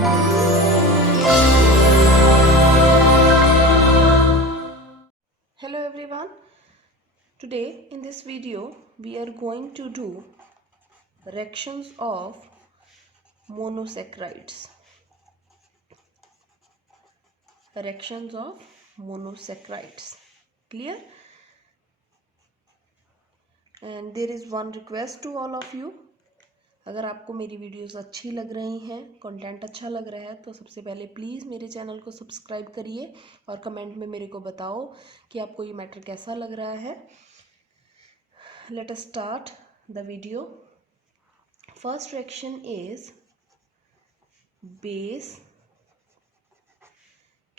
Hello everyone. Today in this video we are going to do reactions of monosaccharides. Reactions of monosaccharides. Clear? And there is one request to all of you. अगर आपको मेरी videos अच्छी लग रही हैं, content अच्छा लग रहा है, तो सबसे पहले प्लीज़ मेरे चैनल को सब्सक्राइब करिए और कमेंट में मेरे को बताओ कि आपको ये मैटर कैसा लग रहा है. Let us start the video. First reaction is base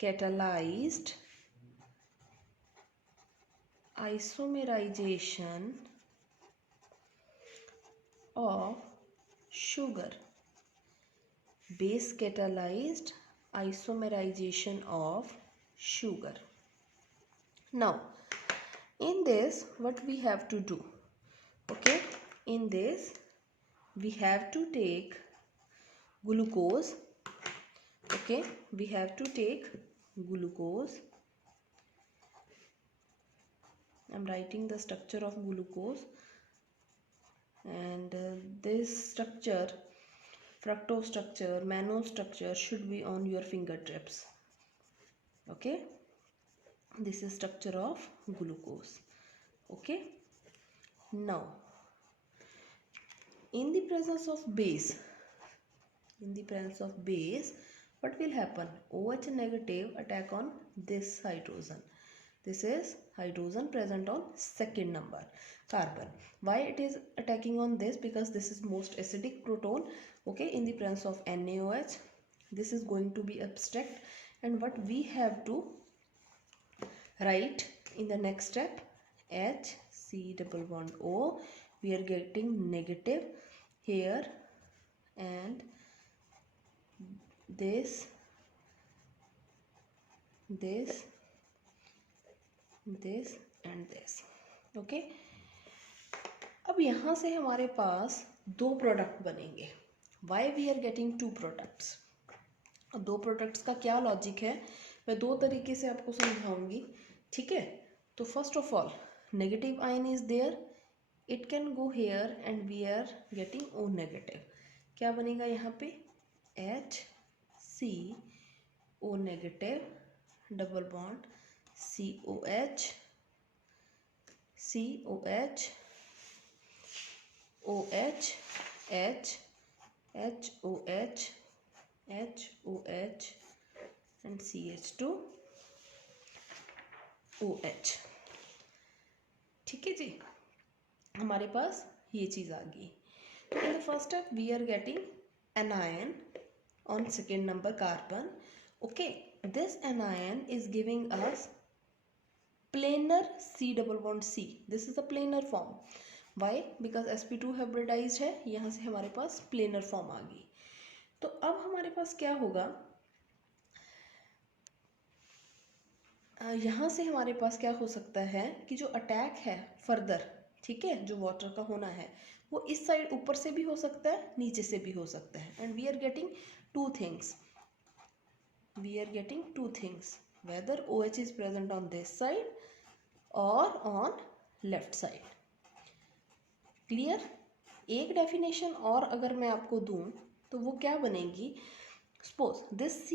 catalyzed isomerization of sugar. Base catalyzed isomerization of sugar. Now in this what we have to do? Okay, in this we have to take glucose. Okay, we have to take glucose. I'm writing the structure of glucose, and this structure, fructose structure, mannose structure, should be on your fingertips. Okay, this is structure of glucose. Okay, now in the presence of base, what will happen? OH negative attack on this hydrogen. This is hydrogen present on second number carbon. Why it is attacking on this? Because this is most acidic proton. Okay, in the presence of NaOH, this is going to be abstract, and what we have to write in the next step, HC double bond O, we are getting negative here, and this and this. Okay, अब यहाँ से हमारे पास दो product बनेंगे. Why we are getting two products? दो products का क्या लॉजिक है, मैं दो तरीके से आपको समझाऊंगी. ठीक है, तो first of all negative ion is there, it can go here and we are getting O negative. क्या बनेगा यहाँ पे? HCO negative double bond COH OH H HOH and CH2OH. ठीक है जी, हमारे पास ये चीज़ आ गई. तो in the first step we are getting anion on second number carbon. Okay, this anion is giving us planar C double bond C. This is the planar form. Why? Because sp2 hybridized है, यहाँ से हमारे पास planar form आ गई. तो अब हमारे पास क्या होगा, यहाँ से हमारे पास क्या हो सकता है कि जो अटैक है फर्दर, ठीक है, जो वाटर का होना है, वो इस साइड ऊपर से भी हो सकता है, नीचे से भी हो सकता है. And we are getting two things, whether OH is present on this side or on left side. Clear? एक डेफिनेशन और अगर मैं आपको दूं तो वो क्या बनेगी? Suppose this C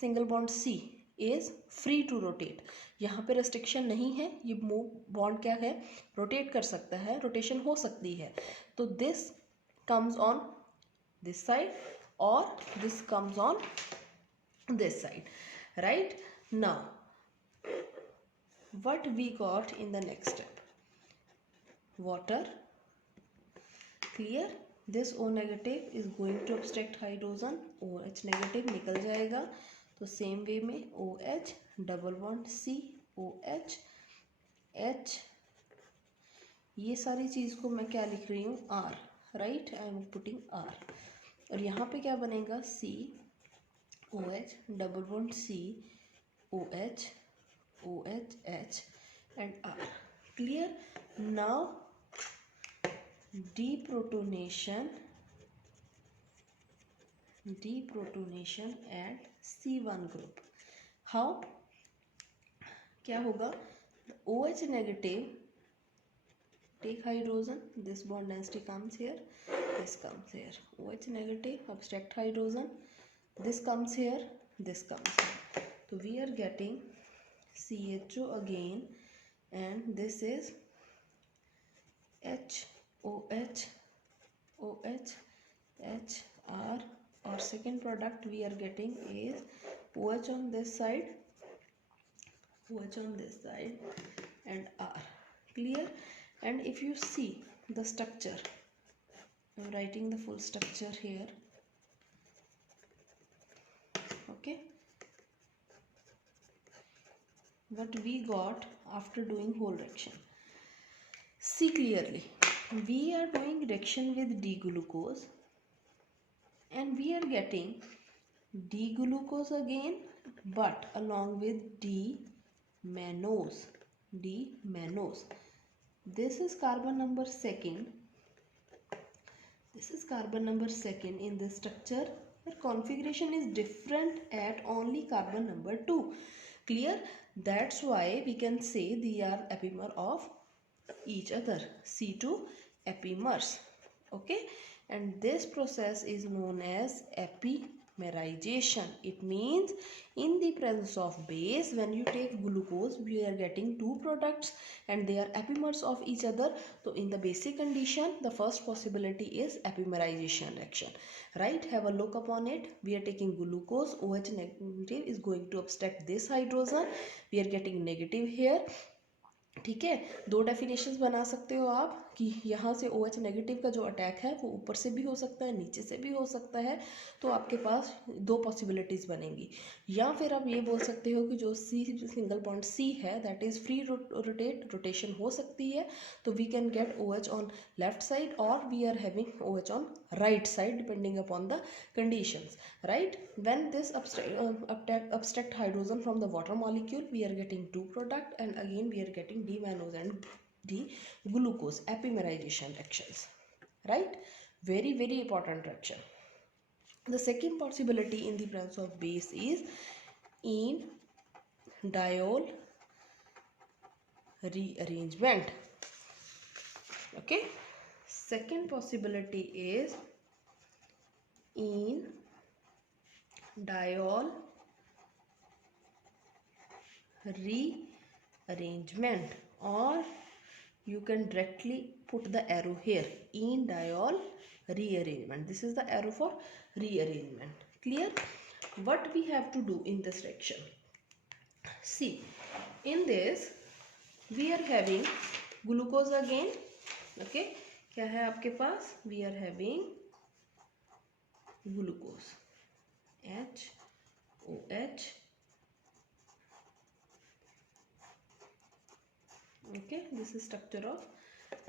single bond C is free to rotate. यहाँ पे रेस्ट्रिक्शन नहीं है, ये बॉन्ड क्या है, रोटेट कर सकता है, रोटेशन हो सकती है. तो this comes on this side और this comes on this side. Right? Now what we got in the next step? Water. Clear? This O negative is going to abstract hydrogen, OH negative निकल जाएगा. तो same way में OH double bond C OH H, ये सारी चीज़ को मैं क्या लिख रही हूँ? R. Right, I am putting R. और यहाँ पे क्या बनेगा? C OH double bond C OH OH and R. Clear? Now deprotonation deprotonation at C1 group. How? क्या होगा? OH negative take hydrogen, this bond density comes here, this comes here. OH negative abstract hydrogen, this comes here, this comes here. So we are getting CHO again, and this is HOH, OH, HR, or second product we are getting is OH on this side, OH on this side, and R. Clear? And if you see the structure, I am writing the full structure here. Okay, what we got after doing whole reaction. See clearly, we are doing reaction with D-glucose and we are getting D-glucose again, but along with D-mannose. D-mannose. This is carbon number second. This is carbon number second in this structure. The configuration is different at only carbon number 2. Clear? That's why we can say they are epimer of each other. C2 epimers. Okay, and this process is known as epimerization. It means in the presence of base, when you take glucose, we are getting two products and they are epimers of each other. So in the basic condition, the first possibility is epimerization reaction, right? Have a look upon it. We are taking glucose, OH negative is going to abstract this hydrogen, we are getting negative here. ठीक है, दो definitions बना सकते हो आप कि यहाँ से OH नेगेटिव का जो अटैक है वो ऊपर से भी हो सकता है, नीचे से भी हो सकता है, तो आपके पास दो पॉसिबिलिटीज़ बनेंगी. या फिर आप ये बोल सकते हो कि जो C सिंगल बॉन्ड C है दैट इज़ फ्री रोटेशन हो सकती है, तो we can get OH on left side और we are having OH on right side depending upon the conditions, right? When this abstract hydrogen from the water molecule, we are getting two product and again we are getting D-mannose and D-glucose epimerization reactions, right? Very very important reaction. The second possibility in the presence of base is in diol rearrangement. Okay, second possibility is in diol rearrangement, or you can directly put the arrow here, in diol rearrangement. This is the arrow for rearrangement. Clear? What we have to do in this reaction? See, in this we are having glucose again. Okay, क्या है आपके पास? We are having glucose, HOH. Okay, this is structure of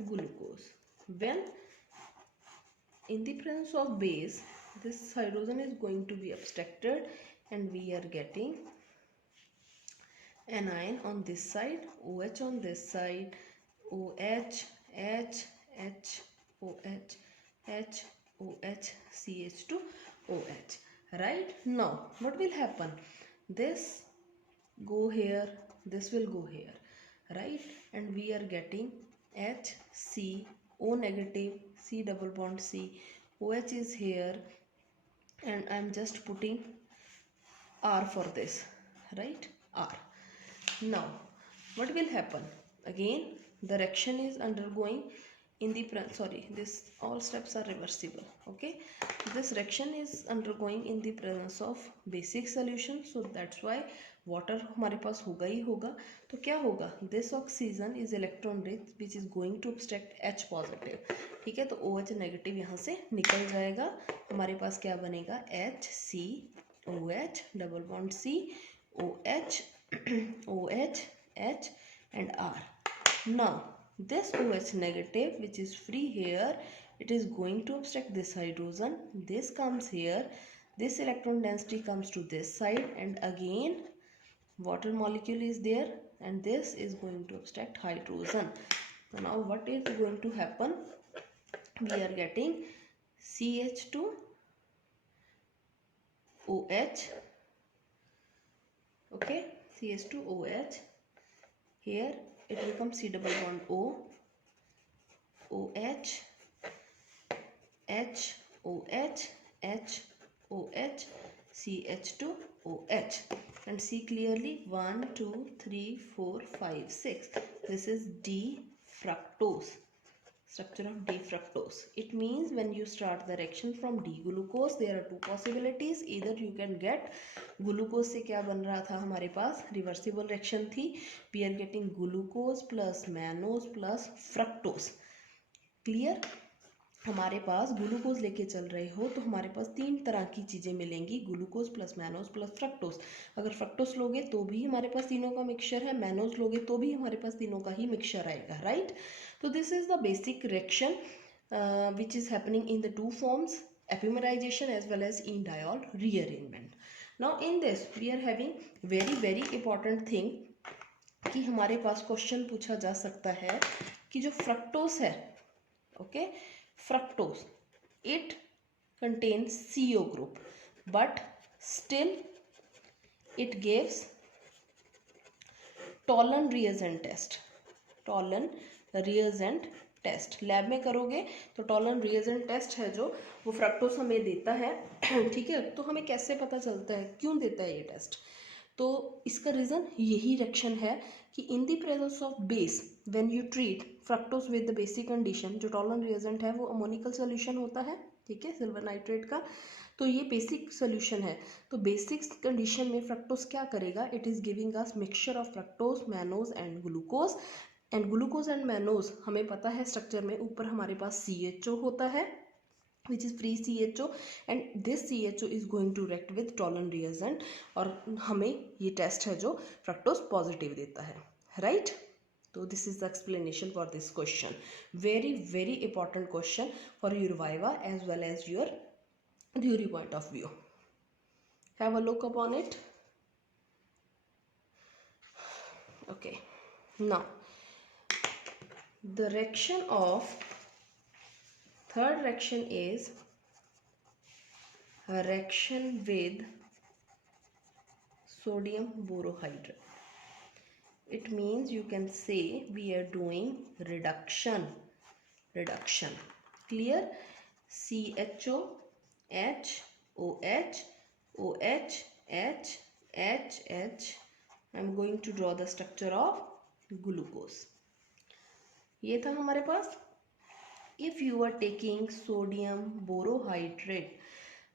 glucose. When in the presence of base, this hydrogen is going to be abstracted and we are getting anion on this side, OH on this side, OH, H, H, OH, H, OH, CH2, OH. Right? Now, what will happen? This go here, this will go here, right? And we are getting H, C, O negative, C double bond C, OH is here, and I am just putting R for this, right? R. Now, what will happen? Again, the reaction is undergoing in the this all steps are reversible. Okay, this reaction is undergoing in the presence of basic solution, so that's why water हमारे पास होगा ही होगा. तो क्या होगा? This oxygen is electron rich which is going to abstract H positive. ठीक है, तो OH negative यहाँ से निकल जाएगा. हमारे पास क्या बनेगा? HCOH double bond C, OH, OH, H and R. Now this OH negative which is free here, it is going to abstract this hydrogen. This comes here, this electron density comes to this side, and again water molecule is there and this is going to abstract hydrogen. So now what is going to happen? We are getting CH2 OH. Okay, CH2OH. Here it will become C double bond O, OH, H, OH, H, OH, CH2OH. And see clearly 1, 2, 3, 4, 5, 6. This is D-fructose. Structure of D-fructose. It means when you start the reaction from D-glucose, there are two possibilities. Either you can get glucose से क्या बन रहा था हमारे पास, reversible reaction थी. We are getting glucose plus mannose plus fructose. Clear. हमारे पास ग्लूकोज लेके चल रहे हो तो हमारे पास तीन तरह की चीज़ें मिलेंगी, glucose plus mannose plus fructose. अगर फ्रक्टोज लोगे तो भी हमारे पास तीनों का मिक्सचर है, मैनोज लोगे तो भी हमारे पास तीनों का ही मिक्सचर आएगा, राइट. तो this is the basic reaction which is happening in the two forms, epimerization as well as enediol rearrangement. Now in this we are having very important thing कि हमारे पास क्वेश्चन पूछा जा सकता है कि जो फ्रक्टोज है, okay, fructose, it contains CO group but still it gives Tollern reagent test. Tollern reagent test lab में करोगे तो टॉलन रिएजेंट टेस्ट है जो वो फ्रक्टोज हमें देता है. ठीक है, तो हमें कैसे पता चलता है, क्यों देता है ये टेस्ट? तो इसका रीज़न यही रिएक्शन है कि in the presence of base when you treat fructose with the basic condition, जो टॉलन रिएजेंट है वो अमोनिकल सोल्यूशन होता है, ठीक है, सिल्वर नाइट्रेट का. तो ये बेसिक सोल्यूशन है. तो बेसिक कंडीशन में फ्रक्टोज क्या करेगा, it is giving us mixture of fructose, mannose and glucose. And glucose and mannose हमें पता है स्ट्रक्चर में ऊपर हमारे पास CHO होता है which is free CHO and this CHO is going to react with Tollern reagent और हमें ये टेस्ट है जो फ्रक्टोज पॉजिटिव देता है, राइट. तो this is the explanation for this question. Very important question for your viva as well as your theory point of view. Have a look upon it. Okay, now the reaction of third reaction is a reaction with sodium borohydride. It means you can say we are doing reduction. Clear. CHO, H, OH, OH, H, H, H. I am going to draw the structure of glucose. ये था हमारे पास. If you are taking sodium borohydride,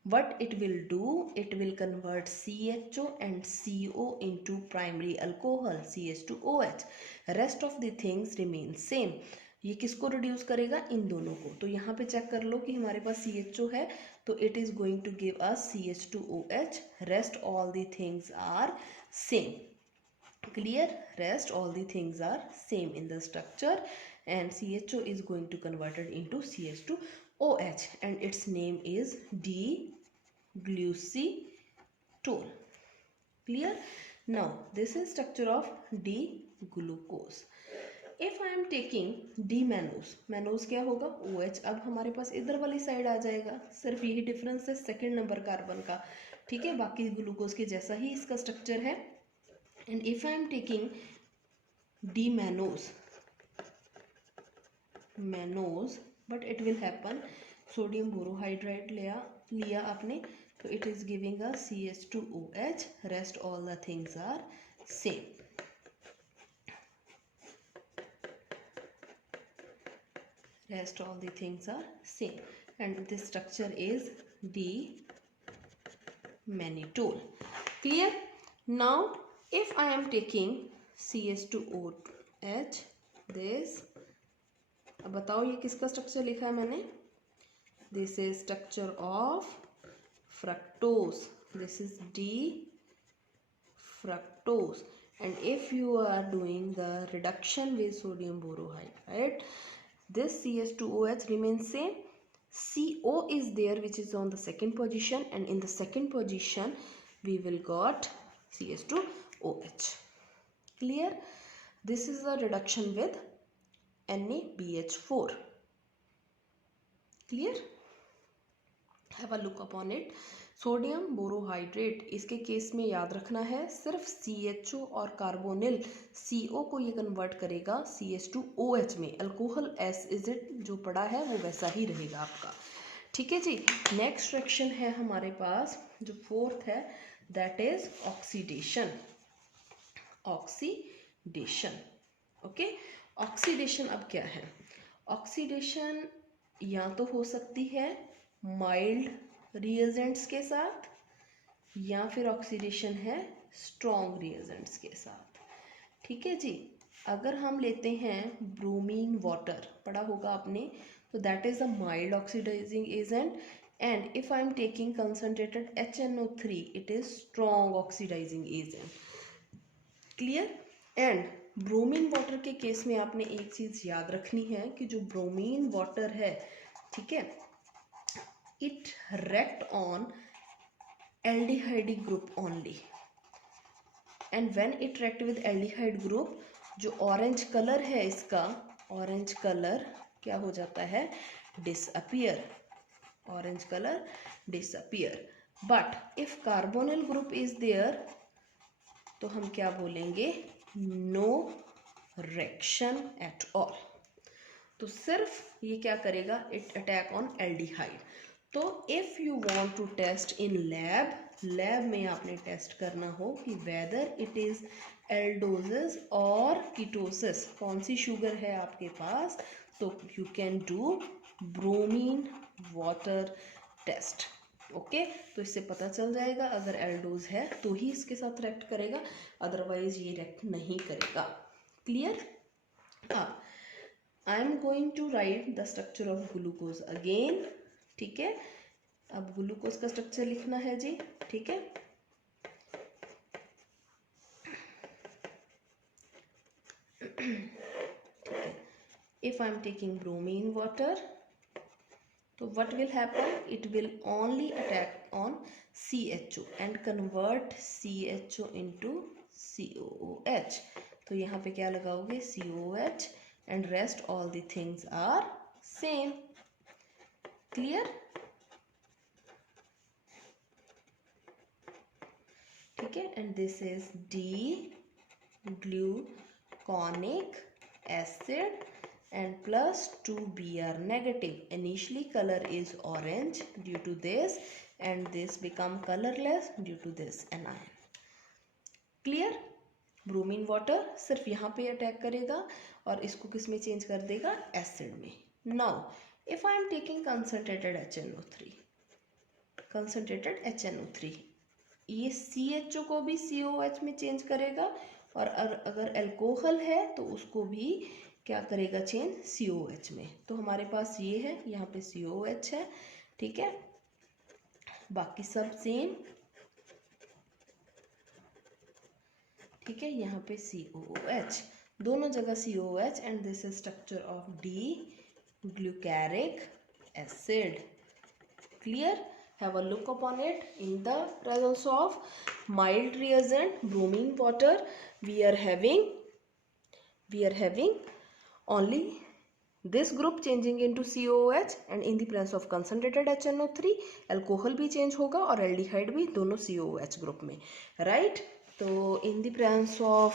what it will do, it will convert CHO and CO into primary alcohol CH2OH. Rest of the things remain same. ये किसको reduce करेगा, इन दोनों को. तो यहाँ पे चेक कर लो कि हमारे पास CHO है तो it is going to give us CH2OH. Rest all the things are same. Clear. Rest all the things are same in the structure and CHO is going to convert it into CH2OH and its name is D-glucitol. Clear. Now this is structure of D-glucose. If I am taking D-mannose, mannose क्या होगा, OH. अब हमारे पास इधर वाली side आ जाएगा, सिर्फ यही difference है सेकेंड नंबर कार्बन का, ठीक है. बाकी ग्लूकोज के जैसा ही इसका स्ट्रक्चर है. And if I am taking D-mannose, but it will happen sodium borohydride लिया आपने तो it is giving us CH2OH. Rest all the things are same. Rest all the things are same and this structure is D-mannitol. Clear. Now if I am taking CH2OH, this, अब बताओ ये किसका structure लिखा है मैंने, this is structure of fructose. This is D-fructose and if you are doing the reduction with sodium borohydride, this CH2OH remains same. CO is there which is on the second position and in the second position we will got CH2OH. Clear. This is a reduction with NaBH4. Clear. Have a look upon it. Sodium borohydrate, इसके case में याद रखना है सिर्फ CHO और carbonyl CO को ये convert करेगा CH2OH में। अल्कोहल एसिड जो पड़ा है वो वैसा ही रहेगा आपका। ठीक है जी। नेक्स्ट रिएक्शन है हमारे पास जो फोर्थ है, that is oxidation. Oxidation, okay. Oxidation अब क्या है? ऑक्सीडेशन या तो हो सकती है माइल्ड रिएजेंट्स के साथ, या फिर ऑक्सीडेशन है स्ट्रॉन्ग रिएजेंट्स के साथ। ठीक है जी। अगर हम लेते हैं ब्रोमीन वाटर, पढ़ा होगा आपने, तो that is a mild oxidising agent, and if I am taking concentrated HNO3 it is strong oxidising agent. Clear? And bromine water के केस में आपने एक चीज याद रखनी है कि जो ब्रोमीन वाटर है, ठीक है, it react on aldehyde group only, and when it react with aldehyde group, जो ऑरेंज कलर है इसका, ऑरेंज कलर क्या हो जाता है? Disappear. Orange colour disappear. But if carbonyl group is there तो हम क्या बोलेंगे? No reaction at all. तो सिर्फ ये क्या करेगा? It attack on aldehyde. तो if you want to test in lab, lab में आपने टेस्ट करना हो कि वेदर इट इज़ एल्डोसिस और कीटोसिस, कौन सी शुगर है आपके पास, तो you can do bromine water test. Okay, तो इससे पता चल जाएगा अगर एल्डोज है तो ही इसके साथ रिएक्ट करेगा, अदरवाइज ये रिएक्ट नहीं करेगा। क्लियर? हाँ, I am going to write the structure of glucose again. ठीक है, अब ग्लूकोज का स्ट्रक्चर लिखना है जी। ठीक है, if I am taking bromine water, तो what will happen? It will only attack on CHO and convert CHO into COOH। तो यहाँ पे क्या लगाओगे? COOH, and rest all the things are same। Clear? ठीक है, and this is D-gluconic acid and plus 2Br negative. Initially color is orange due to this, and this become colorless due to this anion। Clear? Bromine water सिर्फ यहाँ पे attack करेगा और इसको किस में चेंज कर देगा? एसिड में। Now if I am taking concentrated HNO3, concentrated HNO3, ये CHO को भी COH में चेंज करेगा, और अगर अल्कोहल है तो उसको भी क्या करेगा? चेंज COH में। तो हमारे पास ये है, यहाँ पे COH है। ठीक है, बाकी सब सेम। ठीक है, यहाँ पे COOH, दोनों जगह COH, and this is structure of D-glucaric acid। Clear? Have a look upon it. In the presence of mild reagent bromine water, we are having only this group changing into COOH, and in the presence of concentrated HNO3 alcohol भी change होगा और aldehyde भी, दोनों COOH group में, right. तो in the presence of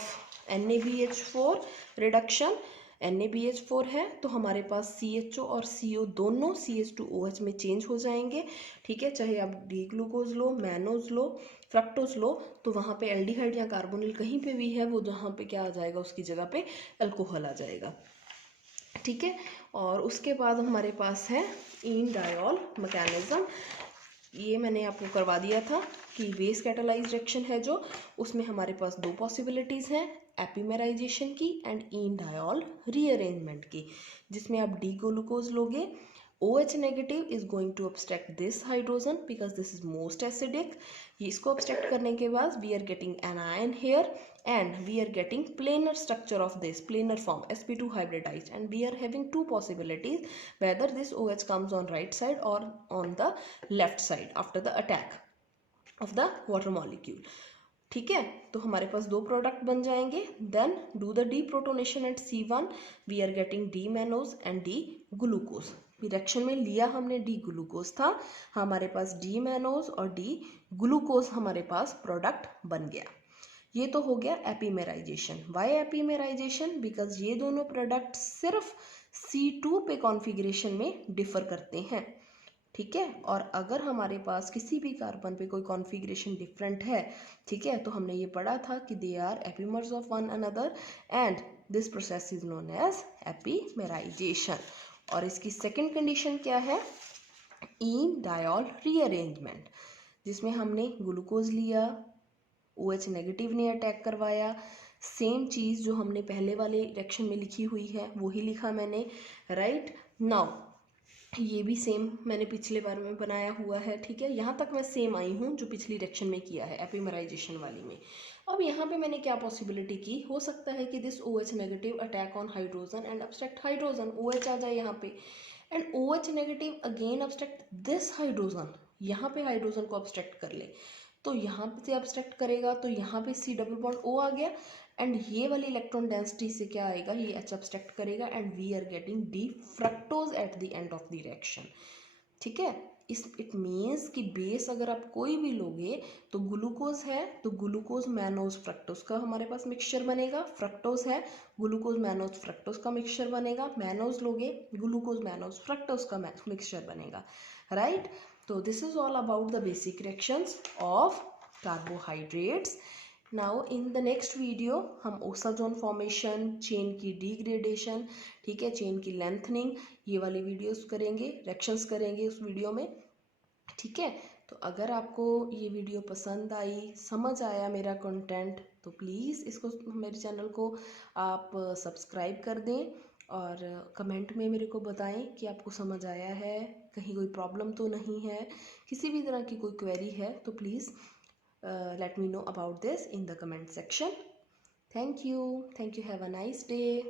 NaBH4 reduction, NaBH4 है तो हमारे पास CHO और CO दोनों CH2OH में चेंज हो जाएंगे। ठीक है, चाहे आप डी ग्लूकोज लो, मैनोज लो, फ्रक्टोज लो, तो वहाँ पे एल्डिहाइड या कार्बोनिल कहीं पे भी है, वो जहाँ पे क्या आ जाएगा? उसकी जगह पे अल्कोहल आ जाएगा। ठीक है, और उसके बाद हमारे पास है इंडायोल मैकेनिज्म। ये मैंने आपको करवा दिया था कि बेस कैटालाइज रिएक्शन है जो, उसमें हमारे पास दो पॉसिबिलिटीज़ हैं, एपिमेराइजेशन की एंड इंडायोल रीअरेंजमेंट की, जिसमें आप डी ग्लूकोज लोगे, OH negative is going to abstract this hydrogen because this is most acidic. ये इसको abstract करने के बाद we are getting anion here, and we are getting planar structure of this, planar form sp2 hybridized, and we are having two possibilities whether this OH comes on right side or on the left side after the attack of the water molecule। ठीक है, तो हमारे पास दो product बन जाएंगे। Then do the deprotonation at C1, we are getting D mannose and D glucose. Reaction में लिया हमने डी ग्लूकोज था, हमारे पास डी मैनोज और डी ग्लूकोज हमारे पास प्रोडक्ट बन गया। ये तो हो गया एपीमेराइजेशन। वाई एपीमेराइजेशन? बिकॉज ये दोनों प्रोडक्ट सिर्फ C2 पे कॉन्फ़िगरेशन में डिफर करते हैं, ठीक है। और अगर हमारे पास किसी भी कार्बन पे कोई कॉन्फ़िगरेशन डिफरेंट है, ठीक है, तो हमने ये पढ़ा था कि they are epimers of one another and this process is known as epimerization. और इसकी सेकंड कंडीशन क्या है? इन डायोल रीअरेंजमेंट, जिसमें हमने ग्लूकोज लिया, OH नेगेटिव ने अटैक करवाया, सेम चीज़ जो हमने पहले वाले रिएक्शन में लिखी हुई है वही लिखा मैंने, राइट। नाउ ये भी सेम मैंने पिछले बार में बनाया हुआ है, ठीक है। यहाँ तक मैं सेम आई हूँ जो पिछली रिएक्शन में किया है एपीमेराइजेशन वाली में। अब यहाँ पे मैंने क्या पॉसिबिलिटी की, हो सकता है कि this OH negative attack on hydrogen and abstract hydrogen, OH आ जाए यहाँ पे, and OH negative again abstract this hydrogen, यहाँ पे हाइड्रोजन को अब्स्ट्रैक्ट कर ले, तो यहाँ से अब्स्ट्रैक्ट करेगा तो यहाँ पे C डबल बॉन्ड O आ गया, एंड ये वाली इलेक्ट्रॉन डेंसिटी से क्या आएगा, ये H अब्स्ट्रैक्ट करेगा, and we are getting D fructose at the end of the reaction, ठीक है। इट मीन्स कि बेस अगर आप कोई भी लोगे तो ग्लूकोज है तो ग्लूकोज मैनोज फ्रक्टोज का हमारे पास मिक्सचर बनेगा, फ्रक्टोज है ग्लूकोज मैनोज फ्रक्टोज का मिक्सचर बनेगा, मैनोज लोगे ग्लूकोज मैनोज फ्रक्टोज का मिक्सचर बनेगा, राइट। तो this is all about the basic reactions of carbohydrates. Now in the next video हम ओसाजोन फॉर्मेशन, चेन की डिग्रेडेशन, ठीक है, चेन की लेंथनिंग, ये वाली वीडियोस करेंगे, रिएक्शंस करेंगे उस वीडियो में, ठीक है। तो अगर आपको ये वीडियो पसंद आई, समझ आया मेरा कंटेंट, तो प्लीज़ इसको, मेरे चैनल को आप सब्सक्राइब कर दें और कमेंट में मेरे को बताएं कि आपको समझ आया है, कहीं कोई प्रॉब्लम तो नहीं है, किसी भी तरह की कोई क्वेरी है तो please let me know about this in the comment section. Thank you. Have a nice day.